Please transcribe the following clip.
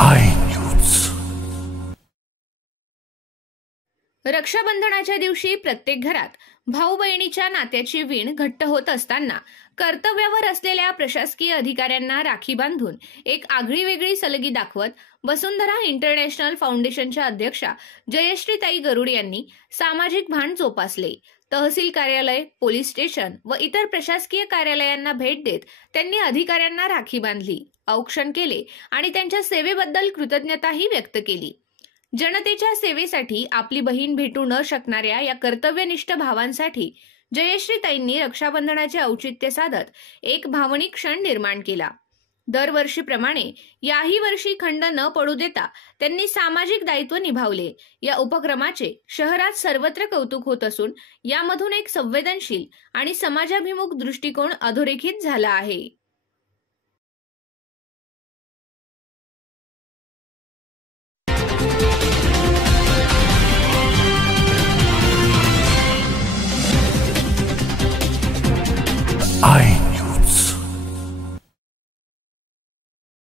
I news. रक्षाबंधनाच्या दिवशी प्रत्येक घरात भाऊ बहिणीच्या नात्याची वीण घट्ट होत असताना कर्तव्यावर असलेल्या प्रशासकीय अधिकाऱ्यांना राखी बांधून एक आगळीवेगळी सलगी दाखवत वसुंधरा इंटरनॅशनल फाउंडेशनच्या अध्यक्षा जयश्रीताई गरुड यांनी सामाजिक भान जोपासले। तहसील कार्यालय, पोलीस स्टेशन व इतर प्रशासकीय कार्यालयांना भेट देत त्यांनी अधिकाऱ्यांना राखी बांधली, औक्षण केले आणि त्यांच्या सेवेबद्दल कृतज्ञताही व्यक्त केली। जनतेच्या सेवेसाठी आपली बहीण भेटू न शकणाऱ्या या कर्तव्यनिष्ठ भावांसाठी जयश्रीताईंनी रक्षाबंधनाचे औचित्य साधत एक भावनिक क्षण निर्माण केला। दरवर्षीप्रमाणे याही वर्षी खंड न पडू देता त्यांनी सामाजिक दायित्व निभावले। या उपक्रमाचे शहरात सर्वत्र कौतुक होत असून यामधून एक संवेदनशील आणि समाजाभिमुख दृष्टिकोन अधोरेखित झाला आहे। आय